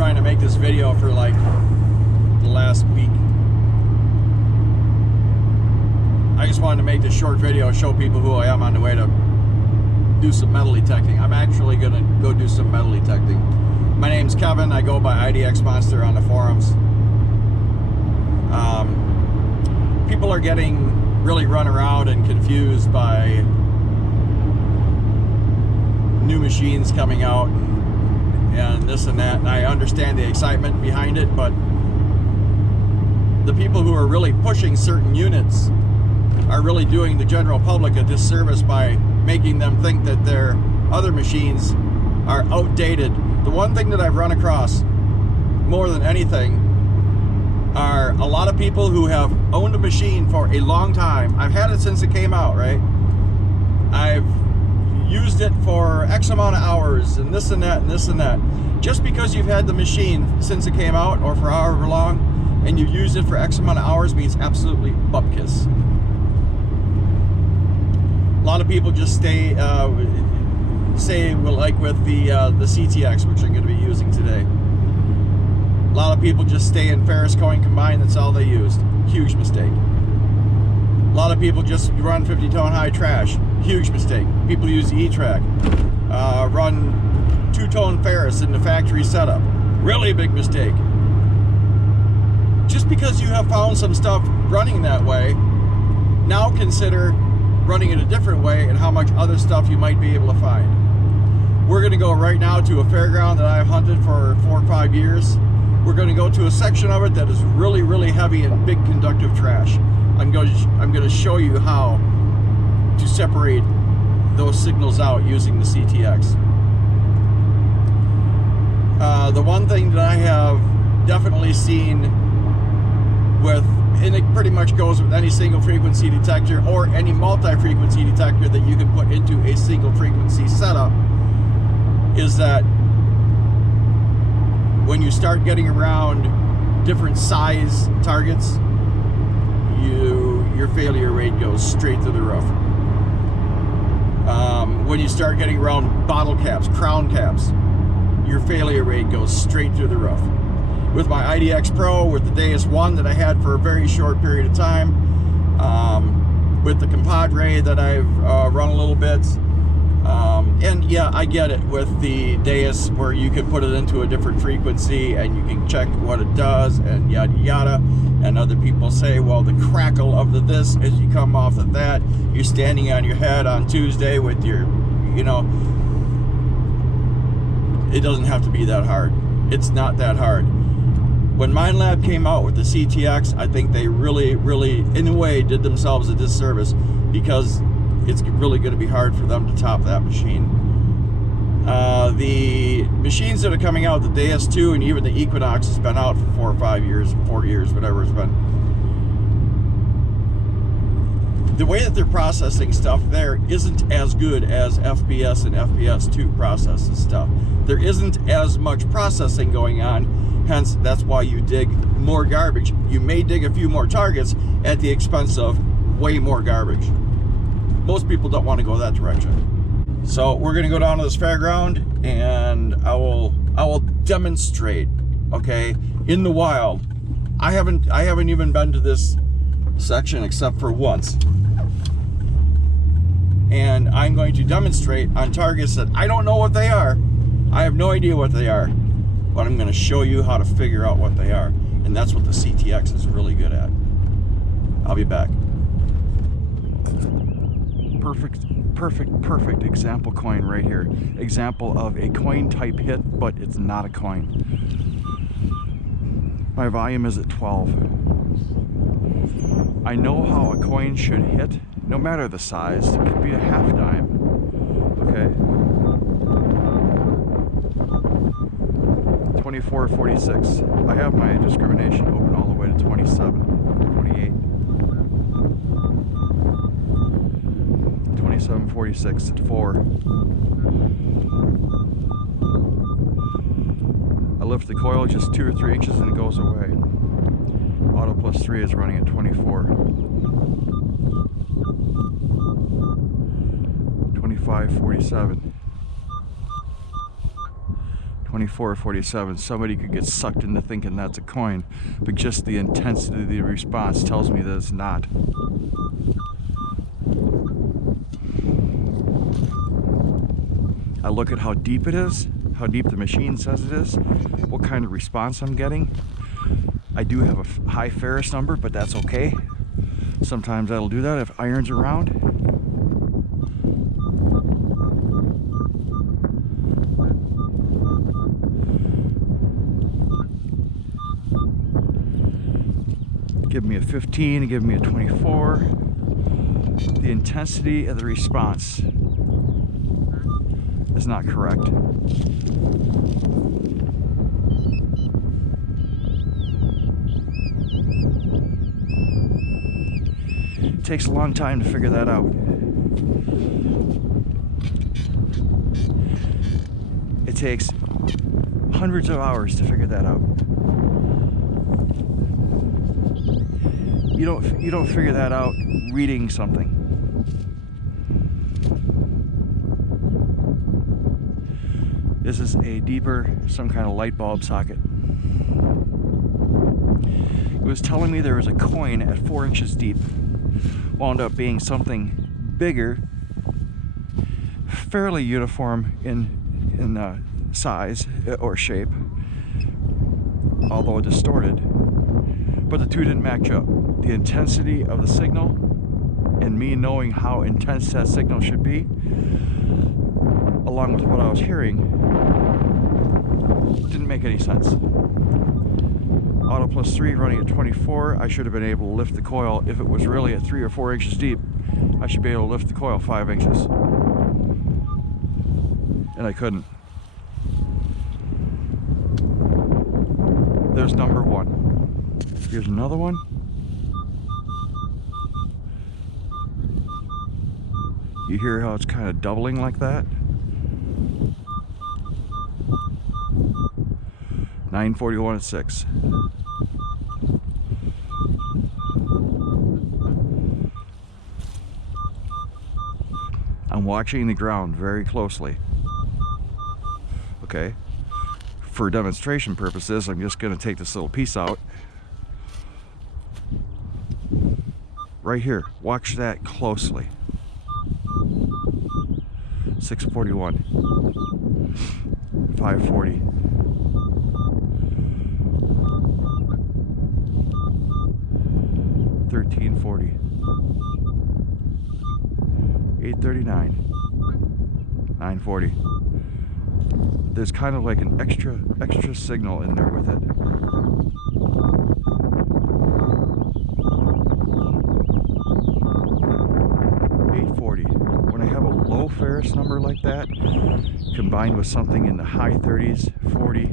trying to make this video for like the last week. I just wanted to make this short video, show people who I am on the way to do some metal detecting. I'm actually going to go do some metal detecting. My name's Kevin. I go by IDX Monster on the forums. People are getting really run around and confused by new machines coming out and this and that, and I understand the excitement behind it, but the people who are really pushing certain units are really doing the general public a disservice by making them think that their other machines are outdated. The one thing that I've run across more than anything are a lot of people who have owned a machine for a long time. I've had it since it came out, right? I've used it for X amount of hours and this and that and this and that. Just because you've had the machine since it came out or for however long and you've used it for X amount of hours means absolutely bupkis. A lot of people just say, well, like with the CTX, which I'm going to be using today. A lot of people just stay in Ferris coin combined, that's all they used. Huge mistake. A lot of people just run 50-tone high trash. Huge mistake. People use the E-Track. Run 2-tone Ferris in the factory setup. Really big mistake. Just because you have found some stuff running that way, now consider running it a different way and how much other stuff you might be able to find. We're going to go right now to a fairground that I've hunted for 4 or 5 years. We're going to go to a section of it that is really, really heavy and big conductive trash. I'm going to show you how to separate those signals out using the CTX. The one thing that I have definitely seen with, and it pretty much goes with any single frequency detector or any multi-frequency detector that you can put into a single frequency setup, is that when you start getting around different size targets, your failure rate goes straight through the roof. When you start getting around bottle caps, crown caps, your failure rate goes straight through the roof. With my IDX Pro, with the Deus 1 that I had for a very short period of time, with the Compadre that I've run a little bit, and yeah, I get it with the Deus where you can put it into a different frequency and you can check what it does and yada yada, and other people say, well, the crackle of the this as you come off of that, you're standing on your head on Tuesday with your, you know, it doesn't have to be that hard. It's not that hard. When MindLab came out with the CTX, I think they really, really, in a way, did themselves a disservice, because it's really going to be hard for them to top that machine. The machines that are coming out, the Deus 2 and even the Equinox, has been out for 4 or 5 years, 4 years, whatever it's been. The way that they're processing stuff there isn't as good as FBS and FBS2 processes stuff. There isn't as much processing going on, hence that's why you dig more garbage. You may dig a few more targets at the expense of way more garbage. Most people don't want to go that direction. So we're going to go down to this fairground and I will demonstrate, okay, in the wild. I haven't even been to this section except for once. And I'm going to demonstrate on targets that I don't know what they are. I have no idea what they are, but I'm going to show you how to figure out what they are. And that's what the CTX is really good at. I'll be back. Perfect example coin right here. Example of a coin type hit, but it's not a coin. My volume is at 12. I know how a coin should hit, no matter the size. It could be a half dime. Okay. 2446. I have my discrimination open all the way to 27, 28. 2746 at 4. I lift the coil just 2 or 3 inches and it goes away. Auto plus 3 is running at 24. 2547. 2447. Somebody could get sucked into thinking that's a coin, but just the intensity of the response tells me that it's not. I look at how deep it is, how deep the machine says it is, what kind of response I'm getting. I do have a high ferrous number, but that's okay. Sometimes that'll do that if iron's around. Give me a 15, give me a 24. The intensity of the response is not correct. It takes a long time to figure that out. It takes hundreds of hours to figure that out. You don't figure that out reading something. This is a deeper, some kind of light bulb socket. It was telling me there was a coin at 4 inches deep. Wound up being something bigger, fairly uniform in size or shape, although distorted. But the two didn't match up. The intensity of the signal and me knowing how intense that signal should be, along with what I was hearing, didn't make any sense. Auto plus 3 running at 24, I should have been able to lift the coil. If it was really at 3 or 4 inches deep, I should be able to lift the coil 5 inches. And I couldn't. There's number 1. Here's another one. You hear how it's kind of doubling like that? 941 at 6. I'm watching the ground very closely. Okay. For demonstration purposes, I'm just going to take this little piece out. Right here. Watch that closely. 641. 540. 1340. 839. 940. There's kind of like an extra signal in there with it. When I have a low ferrous number like that, combined with something in the high 30s, 40,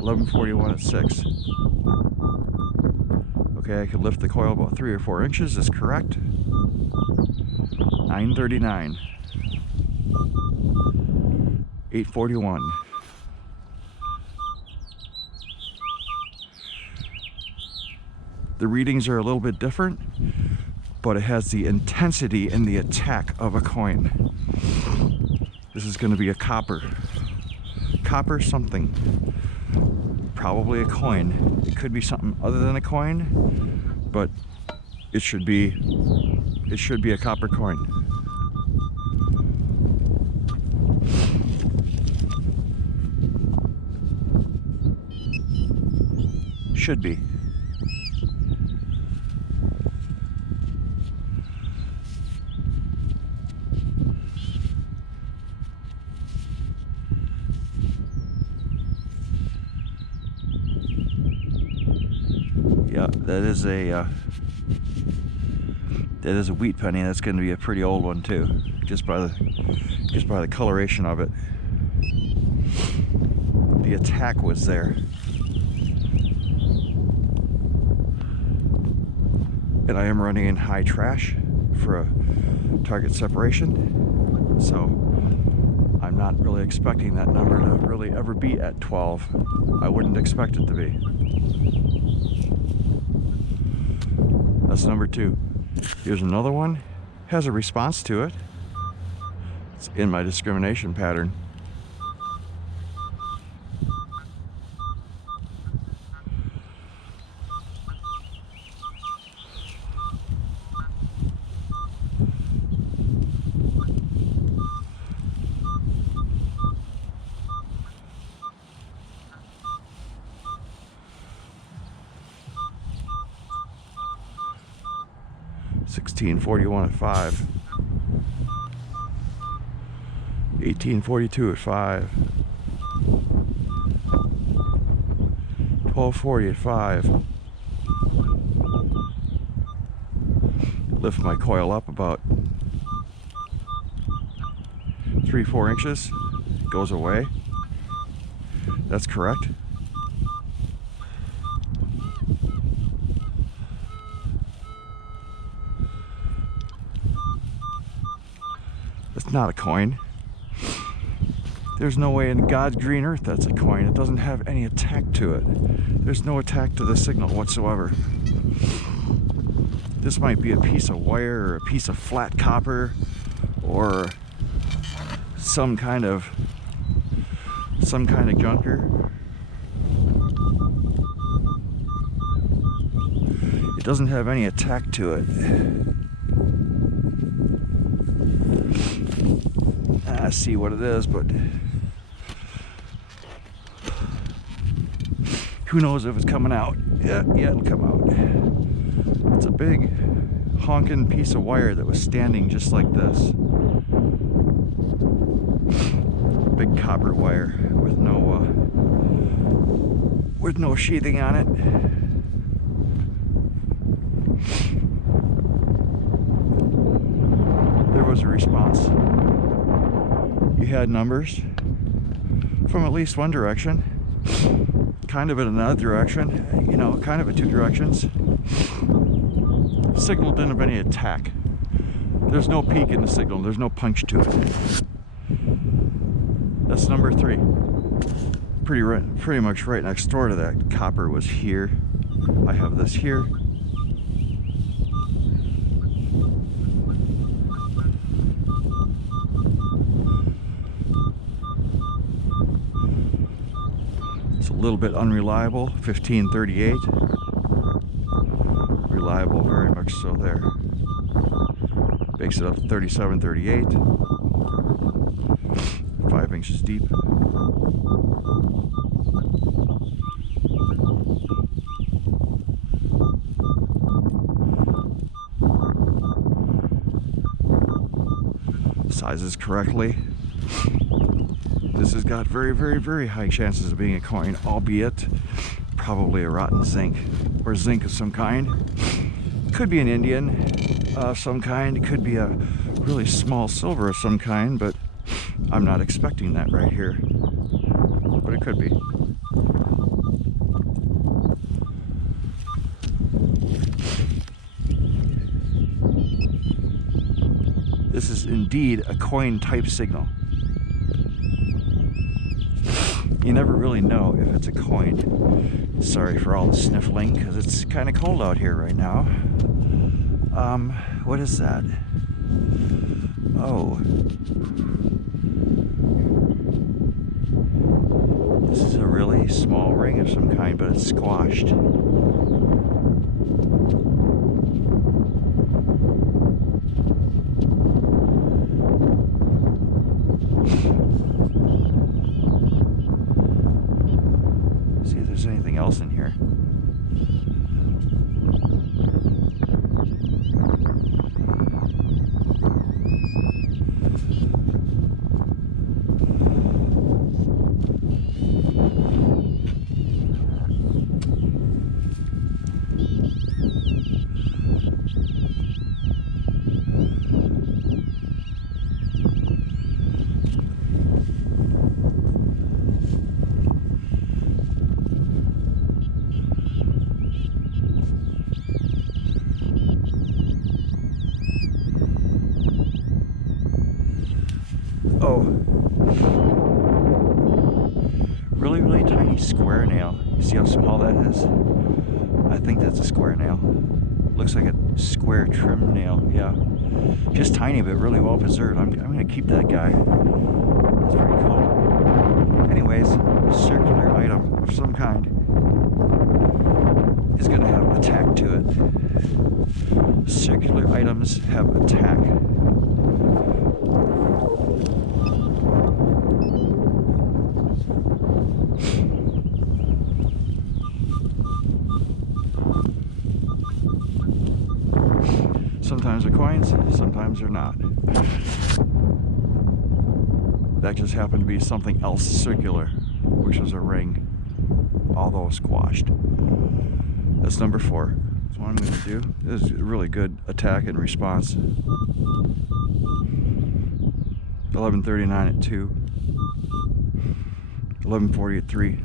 1141 at 6. Okay, I could lift the coil about 3 or 4 inches, is correct. 939. 841. The readings are a little bit different, but it has the intensity and the attack of a coin. This is going to be a copper something, probably a coin. It could be something other than a coin, but it should be a copper coin. Should be. Yeah, that is a wheat penny. That's going to be a pretty old one too, just by the coloration of it. The attack was there, and I am running in high trash for a target separation, so I'm not really expecting that number to really ever be at 12. I wouldn't expect it to be. That's number 2. Here's another one. Has a response to it. It's in my discrimination pattern. $16.41 at 5. $18.42 at 5. $12.40 at 5. Lift my coil up about 3-4 inches. Goes away. That's correct. It's not a coin. There's no way in God's green earth that's a coin. It doesn't have any attack to it. There's no attack to the signal whatsoever. This might be a piece of wire or a piece of flat copper or some kind of junker. It doesn't have any attack to it. I see what it is, but who knows if it's coming out. Yeah, it'll come out. It's a big honking piece of wire that was standing just like this. Big copper wire with no sheathing on it. There was a response. You had numbers from at least one direction, kind of in another direction, you know, kind of in two directions. Signal didn't have any attack. There's no peak in the signal, there's no punch to it. That's number 3. Pretty much right next door to that copper was here. I have this here. It's a little bit unreliable, 1538. Reliable, very much so there. Makes it up to 3738. 5 inches deep. Sizes correctly. This has got very, very, very high chances of being a coin, albeit probably a rotten zinc or zinc of some kind. Could be an Indian of some kind. It could be a really small silver of some kind, but I'm not expecting that right here. But it could be. This is indeed a coin type signal. You never really know if it's a coin. Sorry for all the sniffling, because it's kind of cold out here right now. What is that? Oh. This is a really small ring of some kind, but it's squashed. See if there's anything else in here. Oh, really, really tiny square nail. You see how small that is? I think that's a square nail. Looks like it Square trim nail, yeah. Just tiny but really well preserved. I'm gonna keep that guy. That's pretty cool. Anyways, circular item of some kind is gonna have a tack to it. Circular items have a tack. Sometimes they're coins, sometimes they're not. That just happened to be something else circular, which was a ring, although squashed. That's number 4. That's what I'm going to do. This is a really good attack and response. 1139 at 2. 1140 at 3.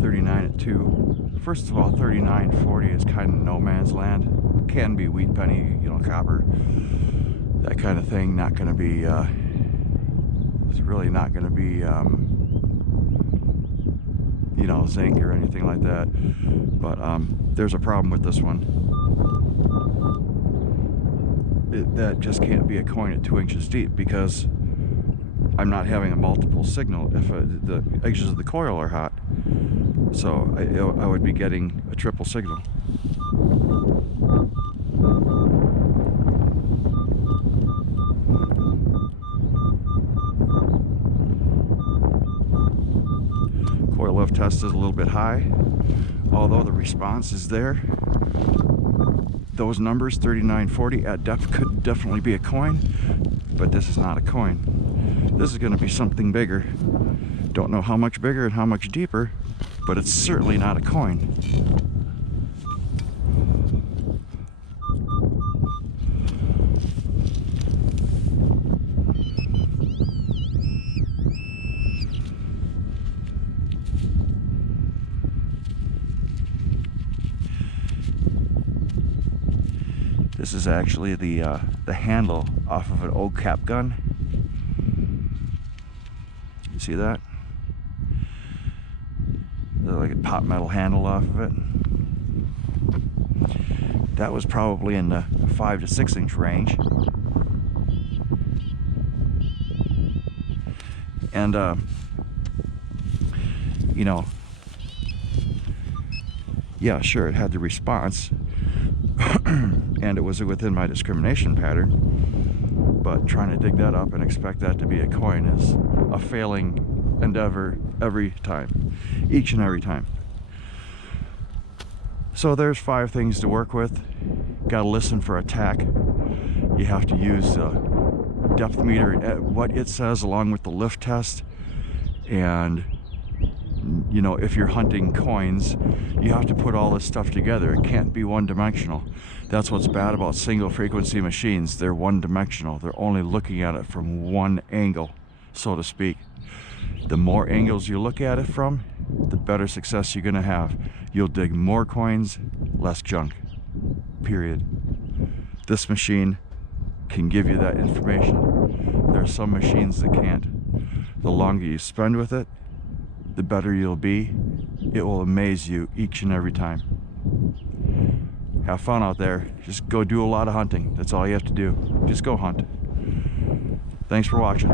39 at 2. First of all, 39.40 is kind of no man's land. Can be wheat penny, you know, copper, that kind of thing. Not going to be, it's really not going to be, you know, zinc or anything like that. But there's a problem with this one. That just can't be a coin at 2 inches deep because I'm not having a multiple signal if the edges of the coil are hot. So I would be getting a triple signal. Coil lift test is a little bit high, although the response is there. Those numbers, 39.40 at depth, could definitely be a coin, but this is not a coin. This is going to be something bigger. Don't know how much bigger and how much deeper, but it's certainly not a coin. This is actually the handle off of an old cap gun. You see that? Like a pot metal handle off of it. That was probably in the 5 to 6 inch range. And you know, yeah, sure, it had the response and it was within my discrimination pattern, but trying to dig that up and expect that to be a coin is a failing endeavor every time, each and every time. So there's 5 things to work with. Got to listen for attack. You have to use the depth meter, what it says, along with the lift test. And you know, if you're hunting coins, you have to put all this stuff together. It can't be one-dimensional. That's what's bad about single frequency machines. They're one-dimensional. They're only looking at it from one angle, so to speak. The more angles you look at it from, the better success you're going to have. You'll dig more coins, less junk. Period. This machine can give you that information. There are some machines that can't. The longer you spend with it, the better you'll be. It will amaze you each and every time. Have fun out there. Just go do a lot of hunting. That's all you have to do. Just go hunt. Thanks for watching.